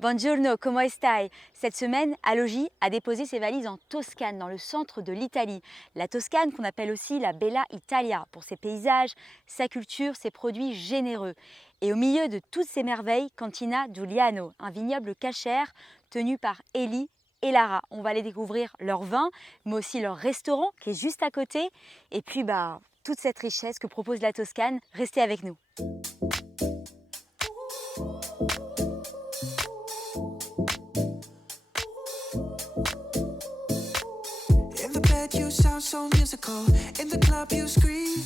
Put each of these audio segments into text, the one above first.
Buongiorno, come stai? Cette semaine, Alogi a déposé ses valises en Toscane, dans le centre de l'Italie. La Toscane qu'on appelle aussi la Bella Italia, pour ses paysages, sa culture, ses produits généreux. Et au milieu de toutes ces merveilles, Cantina Giuliano, un vignoble cachère tenu par Ellie et Lara. On va aller découvrir leur vin, mais aussi leur restaurant qui est juste à côté. Et puis, toute cette richesse que propose la Toscane. Restez avec nous. You sound so musical. In the club you scream.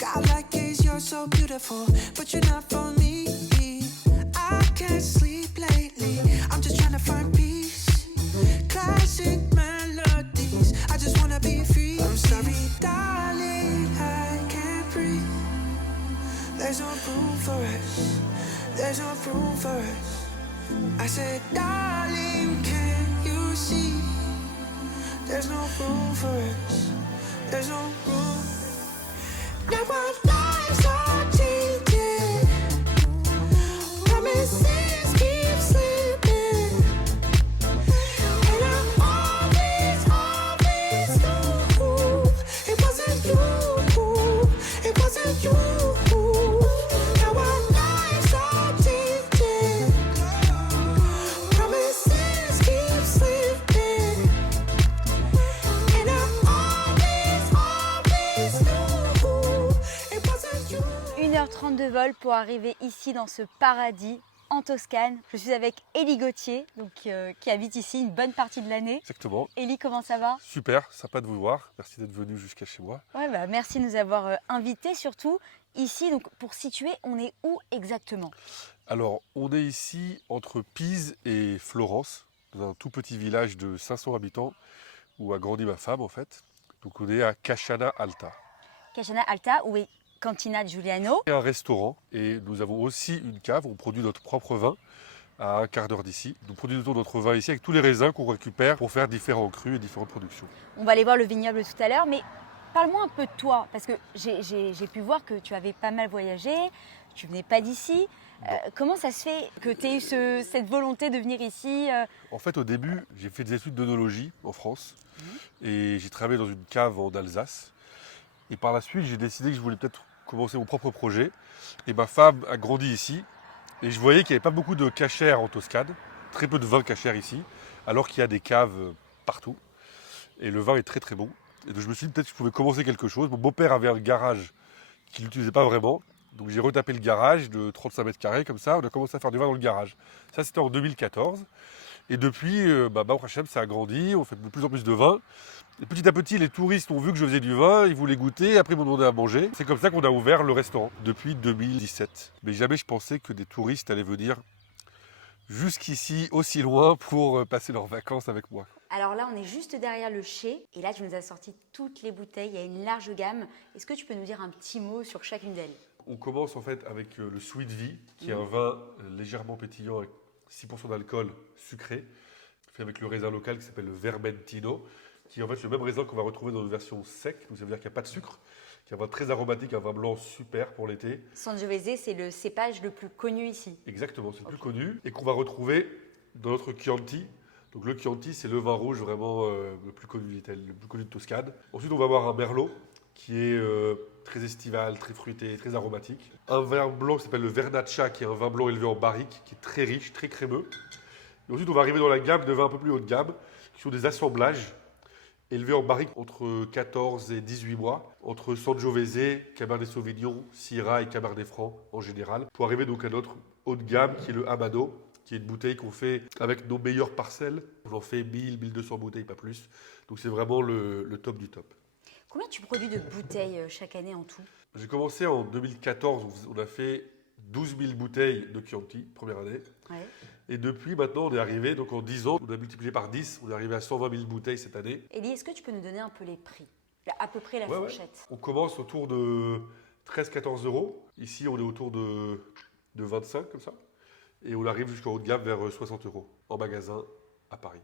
God like gaze, you're so beautiful, but you're not for me. I can't sleep lately. I'm just trying to find peace. Classic melodies. I just wanna be free. I'm sorry, darling, I can't breathe. There's no room for us. There's no room for us. I said, darling, can you see? There's no room for us. There's no room. Now our lives are changing. Promises keep slipping. And I always knew it wasn't you. It wasn't you. Now our lives are changing. Promises keep slipping. 1h30 de vol pour arriver ici dans ce paradis en Toscane. Je suis avec Ellie Gauthier, qui habite ici une bonne partie de l'année. Exactement. Ellie, comment ça va? Super, sympa de vous voir. Merci d'être venu jusqu'à chez moi. Ouais, merci de nous avoir invités surtout ici. Donc pour situer, on est où exactement? Alors, on est ici entre Pise et Florence, dans un tout petit village de 500 habitants où a grandi ma femme en fait. Donc on est à Casciana Alta. Casciana Alta, où est Cantina Giuliano. C'est un restaurant et nous avons aussi une cave où on produit notre propre vin à un quart d'heure d'ici. Nous produisons notre vin ici avec tous les raisins qu'on récupère pour faire différents crus et différentes productions. On va aller voir le vignoble tout à l'heure, mais parle-moi un peu de toi, parce que j'ai pu voir que tu avais pas mal voyagé, tu venais pas d'ici. Comment ça se fait que tu aies eu cette volonté de venir ici? En fait, au début, j'ai fait des études d'œnologie en France et j'ai travaillé dans une cave en Alsace. Et par la suite, j'ai décidé que je voulais peut-être commencer mon propre projet. Et ma femme a grandi ici. Et je voyais qu'il n'y avait pas beaucoup de cachère en Toscane, très peu de vin cachère ici, alors qu'il y a des caves partout. Et le vin est très très bon. Et donc je me suis dit peut-être que je pouvais commencer quelque chose. Mon beau-père avait un garage qu'il n'utilisait pas vraiment. Donc j'ai retapé le garage de 35 mètres carrés comme ça. On a commencé à faire du vin dans le garage. Ça c'était en 2014. Et depuis, Baruch Hashem, ça a grandi. On fait de plus en plus de vin. Et petit à petit, les touristes ont vu que je faisais du vin, ils voulaient goûter, après ils m'ont demandé à manger. C'est comme ça qu'on a ouvert le restaurant depuis 2017. Mais jamais je pensais que des touristes allaient venir jusqu'ici, aussi loin, pour passer leurs vacances avec moi. Alors là, on est juste derrière le chai, et là, tu nous as sorti toutes les bouteilles. Il y a une large gamme. Est-ce que tu peux nous dire un petit mot sur chacune d'elles? On commence en fait avec le Sweet V, qui est un vin légèrement pétillant avec 6% d'alcool sucré, fait avec le raisin local qui s'appelle le Vermentino, qui est en fait le même raisin qu'on va retrouver dans une version sec, donc ça veut dire qu'il n'y a pas de sucre, qui est un vin très aromatique, un vin blanc super pour l'été. Sangiovese, c'est le cépage le plus connu ici. Exactement, c'est le plus connu, et qu'on va retrouver dans notre Chianti. Donc le Chianti, c'est le vin rouge vraiment le plus connu d'Italie, le plus connu de Toscane. Ensuite, on va avoir un Merlot, qui est très estival, très fruité, très aromatique. Un vin blanc qui s'appelle le Vernaccia, qui est un vin blanc élevé en barrique, qui est très riche, très crémeux. Et ensuite, on va arriver dans la gamme de vins un peu plus haut de gamme, qui sont des assemblages élevés en barrique entre 14 et 18 mois, entre Sangiovese, Cabernet Sauvignon, Syrah et Cabernet Franc en général, pour arriver donc à notre haut de gamme qui est le Amado, qui est une bouteille qu'on fait avec nos meilleures parcelles. On en fait 1000, 1200 bouteilles, pas plus. Donc c'est vraiment le top du top. Combien tu produis de bouteilles chaque année en tout? J'ai commencé en 2014, on a fait 12 000 bouteilles de Chianti, première année. Ouais. Et depuis, maintenant, on est arrivé, donc en 10 ans, on a multiplié par 10, on est arrivé à 120 000 bouteilles cette année. Ellie, est-ce que tu peux nous donner un peu les prix? À peu près la Ouais. fourchette. On commence autour de 13-14 euros. Ici, on est autour de 25, comme ça. Et on arrive jusqu'en haut de gamme vers 60 euros en magasin à Paris.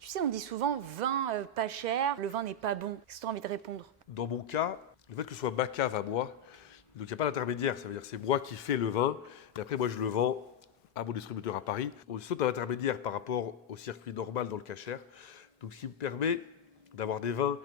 Tu sais, on dit souvent vin pas cher, le vin n'est pas bon. Qu'est-ce que tu as envie de répondre? Dans mon cas, le fait que ce soit ma cave à moi, donc il n'y a pas d'intermédiaire, ça veut dire que c'est moi qui fais le vin, et après moi je le vends à mon distributeur à Paris. On saute à l'intermédiaire par rapport au circuit normal dans le cachère. Donc, ce qui me permet d'avoir des vins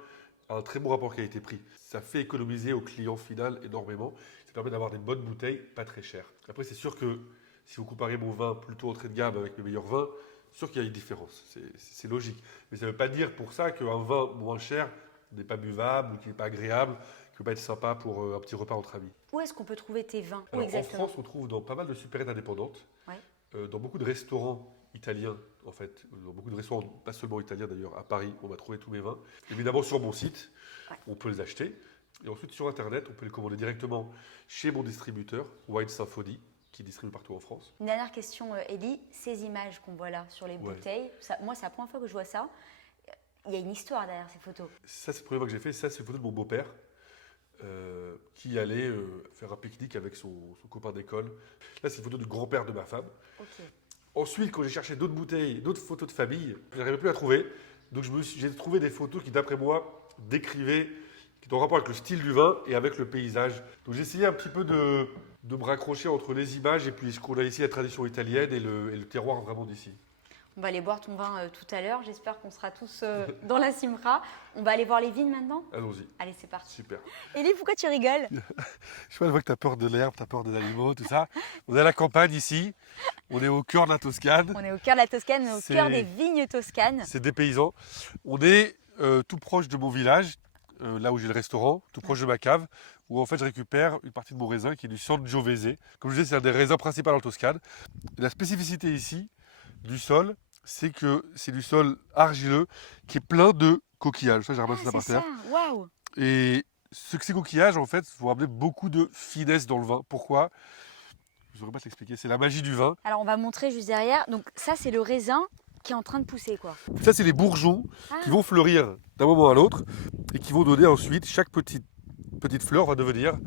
à un très bon rapport qualité-prix. Ça fait économiser au client final énormément. Ça permet d'avoir des bonnes bouteilles, pas très chères. Après, c'est sûr que si vous comparez mon vin plutôt entrée de gamme avec mes meilleurs vins, c'est sûr qu'il y a une différence. C'est logique. Mais ça ne veut pas dire pour ça qu'un vin moins cher n'est pas buvable ou qu'il n'est pas agréable, qu'il ne peut pas être sympa pour un petit repas entre amis. Où est-ce qu'on peut trouver tes vins? Où Alors, en exactement? France, on trouve dans pas mal de supérettes indépendantes, Ouais. dans beaucoup de restaurants italiens, en fait, dans beaucoup de restaurants, pas seulement italiens d'ailleurs, à Paris, on va trouver tous mes vins. Évidemment, sur mon site, on peut les acheter. Et ensuite, sur Internet, on peut les commander directement chez mon distributeur, Wine Symphony, qui distribue partout en France. Une dernière question, Elie. Ces images qu'on voit là sur les bouteilles, moi, c'est la première fois que je vois ça. Il y a une histoire derrière ces photos. Ça, c'est le premier que j'ai fait. Ça, c'est une photo de mon beau-père qui allait faire un pique-nique avec son copain d'école. Là, c'est une photo du grand-père de ma femme. Ok. Ensuite, quand j'ai cherché d'autres bouteilles, d'autres photos de famille, je n'arrivais plus à trouver. Donc, j'ai trouvé des photos qui, d'après moi, décrivaient, qui étaient en rapport avec le style du vin et avec le paysage. Donc, j'ai essayé un petit peu de me raccrocher entre les images et puis ce qu'on a ici, la tradition italienne et le terroir vraiment d'ici. On va aller boire ton vin tout à l'heure. J'espère qu'on sera tous dans la Simra. On va aller voir les vignes maintenant? Allons-y. Allez, c'est parti. Super. Elie, pourquoi tu rigoles? Je sais pas, je vois que tu as peur de l'herbe, tu as peur des animaux, tout ça. On est à la campagne ici. On est au cœur de la Toscane. On est au cœur de la Toscane, on est au C'est- cœur des vignes toscanes. C'est des paysans. On est tout proche de mon village, là où j'ai le restaurant, tout proche de ma cave, où en fait je récupère une partie de mon raisin qui est du Sangiovese. Comme je disais, c'est un des raisins principaux en Toscane. Et la spécificité ici du sol, c'est que c'est du sol argileux qui est plein de coquillages. Ça, j'ai ramassé ça Ah, par c'est terre. ça, waouh! Et ces coquillages, en fait, vont amener beaucoup de finesse dans le vin. Pourquoi? Je ne saurais pas t'expliquer. C'est la magie du vin. Alors, on va montrer juste derrière. Donc, ça, c'est le raisin qui est en train de pousser, quoi. Ça, c'est les bourgeons qui vont fleurir d'un moment à l'autre et qui vont donner ensuite, chaque petite fleur va devenir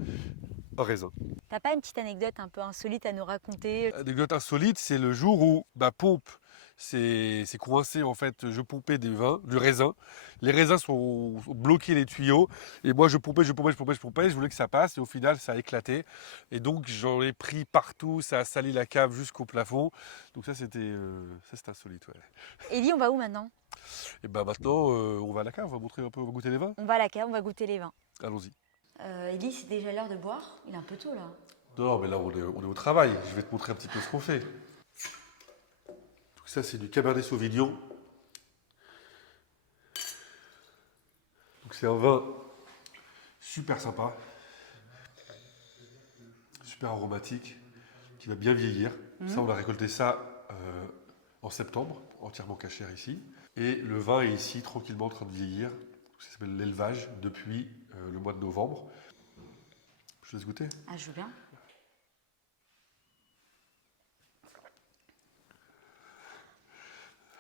un raisin. T'as pas une petite anecdote un peu insolite à nous raconter? Anecdote insolite, c'est le jour où ma pompe s'est coincée, en fait, je pompais du raisin. Les raisins sont bloqués les tuyaux et moi je pompais, je voulais que ça passe et au final ça a éclaté. Et donc j'en ai pris partout, ça a sali la cave jusqu'au plafond. Donc ça c'était insolite. Ouais. Elie, on va où maintenant? Et ben maintenant on va à la cave, on va montrer un peu, on va goûter les vins. On va à la cave, on va goûter les vins. Allons-y. Elie, c'est déjà l'heure de boire? Il est un peu tôt là. Non, mais là, on est au travail. Je vais te montrer un petit peu ce qu'on fait. Donc ça, c'est du Cabernet Sauvignon. Donc c'est un vin super sympa, super aromatique, qui va bien vieillir. Ça, on a récolté ça en septembre, entièrement cachère ici. Et le vin est ici, tranquillement, en train de vieillir. Ça s'appelle l'élevage depuis le mois de novembre. Je laisse goûter. Ah, je veux bien.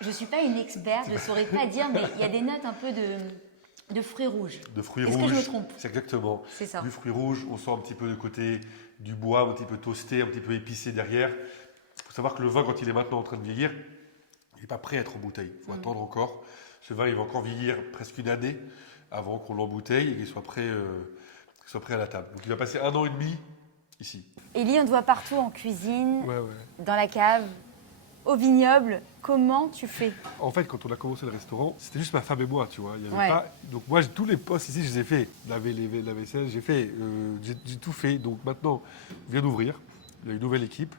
Je suis pas une experte, je saurais pas dire, mais il y a des notes un peu de fruits rouges. De fruits Est-ce rouges. que je me trompe? C'est exactement. C'est ça. Du fruit rouge, on sent un petit peu le côté du bois, un petit peu toasté, un petit peu épicé derrière. Il faut savoir que le vin, quand il est maintenant en train de vieillir, il n'est pas prêt à être en bouteille. Il faut attendre encore. Ce vin, il va encore vieillir presque une année avant qu'on l'embouteille et qu'il soit prêt à la table. Donc il va passer 1 an et demi ici. Elie, on te voit partout en cuisine, Ouais. dans la cave, au vignoble. Comment tu fais? En fait, quand on a commencé le restaurant, c'était juste ma femme et moi, tu vois. Il y avait Ouais. pas... Donc moi, tous les postes ici, je les ai faits. Laver la vaisselle, j'ai tout fait. Donc maintenant, on vient d'ouvrir. Il y a une nouvelle équipe.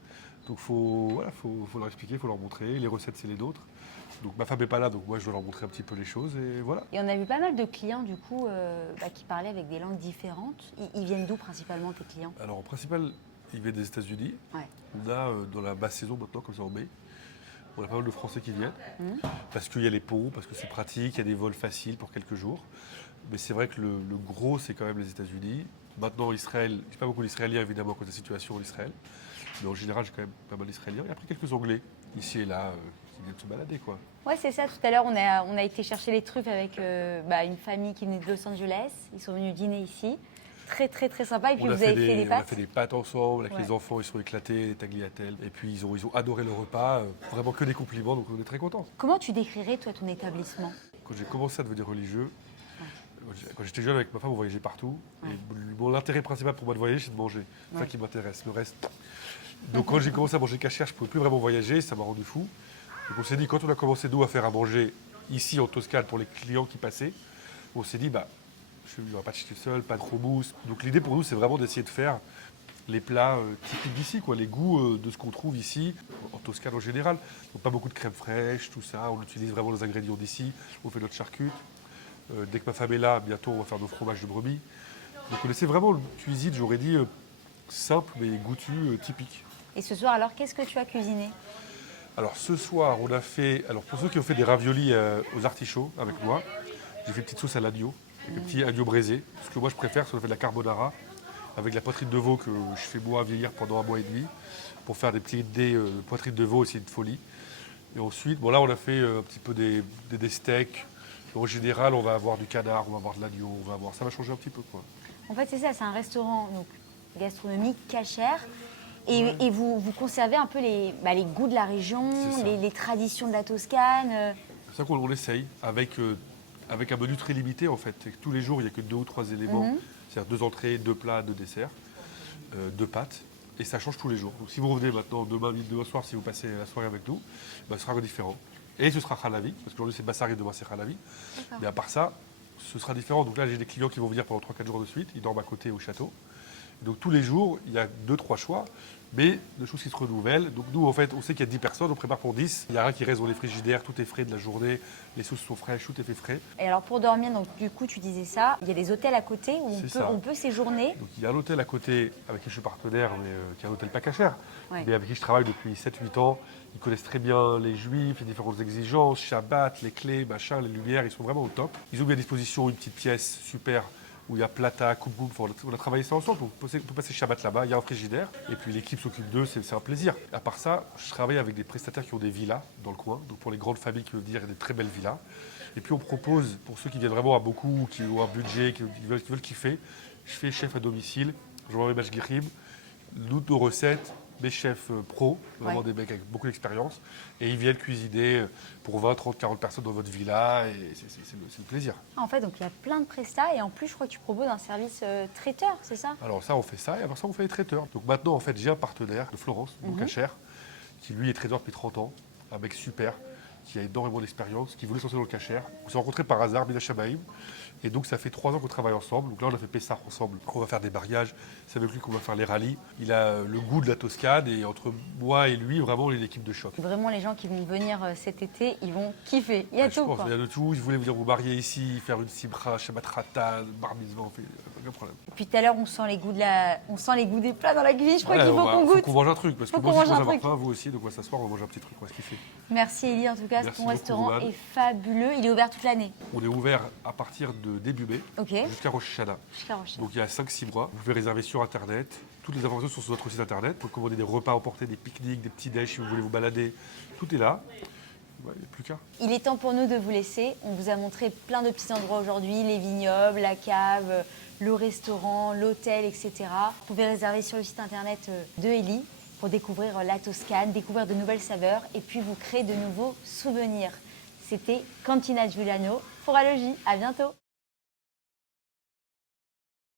Donc faut leur expliquer, il faut leur montrer. Les recettes, c'est les nôtres. Donc ma femme n'est pas là, donc moi, je dois leur montrer un petit peu les choses. Et voilà. Et on a vu pas mal de clients du coup qui parlaient avec des langues différentes. Ils viennent d'où principalement tes clients? Alors en principal, ils viennent des États-Unis. Ouais. On a dans la basse saison maintenant, comme ça en mai, on a pas mal de Français qui viennent. Parce qu'il y a les ponts, parce que c'est pratique, il y a des vols faciles pour quelques jours. Mais c'est vrai que le gros, c'est quand même les États-Unis. Maintenant, Israël, je n'ai pas beaucoup d'Israéliens évidemment à cause de la situation en Israël. Mais en général, j'ai quand même pas mal d'Israéliens. Et après, quelques Anglais, ici et là, qui viennent se balader, quoi. Ouais, c'est ça. Tout à l'heure, on a été chercher les truffes avec une famille qui venait de Los Angeles. Ils sont venus dîner ici. Très, très, très sympa. Et puis, vous avez fait des On a pâtes. fait des pâtes ensemble avec Ouais. les enfants, ils sont éclatés, les tagliatelles. Et puis, ils ont adoré le repas. Vraiment que des compliments, donc on est très contents. Comment tu décrirais, toi, ton établissement? Quand j'ai commencé à devenir religieux, quand j'étais jeune avec ma femme, on voyagait partout. Ouais. Et l'intérêt principal pour moi de voyager, c'est de manger. C'est Ouais. ça qui m'intéresse. Le reste, Donc quand j'ai commencé à manger cachère, je ne pouvais plus vraiment voyager, ça m'a rendu fou. Donc on s'est dit, quand on a commencé nous à faire à manger ici en Toscane pour les clients qui passaient, on s'est dit, il n'y aura pas de ch'ti seul, pas de houmous. Donc l'idée pour nous, c'est vraiment d'essayer de faire les plats typiques d'ici, quoi, les goûts de ce qu'on trouve ici, en Toscane en général. Donc pas beaucoup de crème fraîche, tout ça, on utilise vraiment les ingrédients d'ici, on fait notre charcute. Dès que ma femme est là, bientôt on va faire nos fromages de brebis. Donc on essaie vraiment une cuisine, j'aurais dit, simple mais goûtue, typique. Et ce soir, alors, qu'est-ce que tu as cuisiné? Alors ce soir, on a fait, alors pour ceux qui ont fait des raviolis aux artichauts avec moi, j'ai fait une petite sauce à l'agneau, avec un petit agneau braisé. Ce que moi je préfère, c'est qu'on a fait de la carbonara, avec la poitrine de veau que je fais moi vieillir pendant 1 mois et demi, pour faire des petits dés de poitrine de veau, aussi de folie. Et ensuite, bon là on a fait un petit peu des steaks. En général, on va avoir du canard, on va avoir de l'agneau, ça va changer un petit peu, quoi. En fait, c'est ça, c'est un restaurant donc, gastronomique, cachère. Et vous conservez un peu les goûts de la région, C'est ça. les traditions de la Toscane. C'est ça qu'on essaye, avec un menu très limité en fait. Et que tous les jours, il n'y a que 2 ou 3 éléments. C'est-à-dire 2 entrées, 2 plats, 2 desserts, 2 pâtes. Et ça change tous les jours. Donc si vous revenez maintenant, demain soir, si vous passez la soirée avec nous, ce sera différent. Et ce sera halavi, parce qu'aujourd'hui c'est bassari, demain c'est halavi. Mais à part ça, ce sera différent. Donc là, j'ai des clients qui vont venir pendant 3-4 jours de suite. Ils dorment à côté au château. Donc tous les jours, il y a 2-3 choix, mais des choses qui se renouvellent. Donc nous, en fait, on sait qu'il y a 10 personnes, on prépare pour 10. Il n'y a rien qui reste dans les frigidaires, tout est frais de la journée, les sauces sont fraîches, tout est fait frais. Et alors pour dormir, donc du coup tu disais ça, il y a des hôtels à côté où C'est ça. on peut séjourner. Donc il y a un hôtel à côté avec qui je suis partenaire, mais qui est un hôtel pas cachère, Ouais. mais avec qui je travaille depuis 7-8 ans. Ils connaissent très bien les juifs, les différentes exigences, Shabbat, les clés, machin, les lumières, ils sont vraiment au top. Ils ont mis à disposition une petite pièce super où il y a plata, coupe-coupe, on a travaillé ça ensemble, on peut passer Shabbat là-bas, il y a un frigidaire, et puis l'équipe s'occupe d'eux, c'est un plaisir. À part ça, je travaille avec des prestataires qui ont des villas dans le coin, donc pour les grandes familles qui veulent dire des très belles villas. Et puis on propose, pour ceux qui viennent vraiment à beaucoup, qui ont un budget, qui veulent kiffer, je fais chef à domicile, j'envoie mes matchs Guirim, nos recettes, mes chefs pros, vraiment des mecs avec beaucoup d'expérience, et ils viennent cuisiner pour 20, 30, 40 personnes dans votre villa, et c'est le plaisir. En fait, donc il y a plein de prestats et en plus, je crois que tu proposes un service traiteur, c'est ça? Alors ça, on fait ça, et après ça, on fait les traiteurs. Donc maintenant, en fait, j'ai un partenaire de Florence, mon cachère, qui lui est traiteur depuis 30 ans, un mec super, qui a énormément d'expérience, qui voulait se lancer dans le cachère. On s'est rencontrés par hasard, Mina Shabaïm, et donc ça fait 3 ans qu'on travaille ensemble. Donc là, on a fait Pessar ensemble. On va faire des mariages, c'est avec lui qu'on va faire les rallyes. Il a le goût de la Toscane, et entre moi et lui, vraiment, il est une équipe de choc. Vraiment, les gens qui vont venir cet été, ils vont kiffer. Il y a Je tout, pense, quoi. il y a de tout. Si vous voulez venir vous marier ici, faire une simra, Shabbat Ratan, bar mitzvah, on fait aucun problème. Et puis tout à l'heure, on sent les goûts des plats dans la cuisine. Je crois qu'il faut qu'on Faut goûte. qu'on mange un truc, parce que Faut moi qu'on aussi, je mange mange un avoir truc. faim, vous aussi, donc on va s'asseoir, on va manger un petit truc, on va se kiffer. Merci Elie, en tout cas, Merci ton beaucoup, restaurant Roman. est fabuleux. Il est ouvert toute l'année. On est ouvert à partir de début mai Ok. jusqu'à Rosh Hashanah. Jusqu'à Rochelle. Donc il y a 5-6 mois. Vous pouvez réserver sur Internet. Toutes les informations sont sur notre site Internet. Vous pouvez commander des repas emportés, des pique-niques, des petits déj si vous voulez vous balader. Tout est là. Ouais, il n'y a plus qu'à. Il est temps pour nous de vous laisser. On vous a montré plein de petits endroits aujourd'hui, les vignobles, la cave, le restaurant, l'hôtel, etc. Vous pouvez réserver sur le site internet de Elie pour découvrir la Toscane, découvrir de nouvelles saveurs et puis vous créer de nouveaux souvenirs. C'était Cantina Giuliano pour Alogie. À bientôt.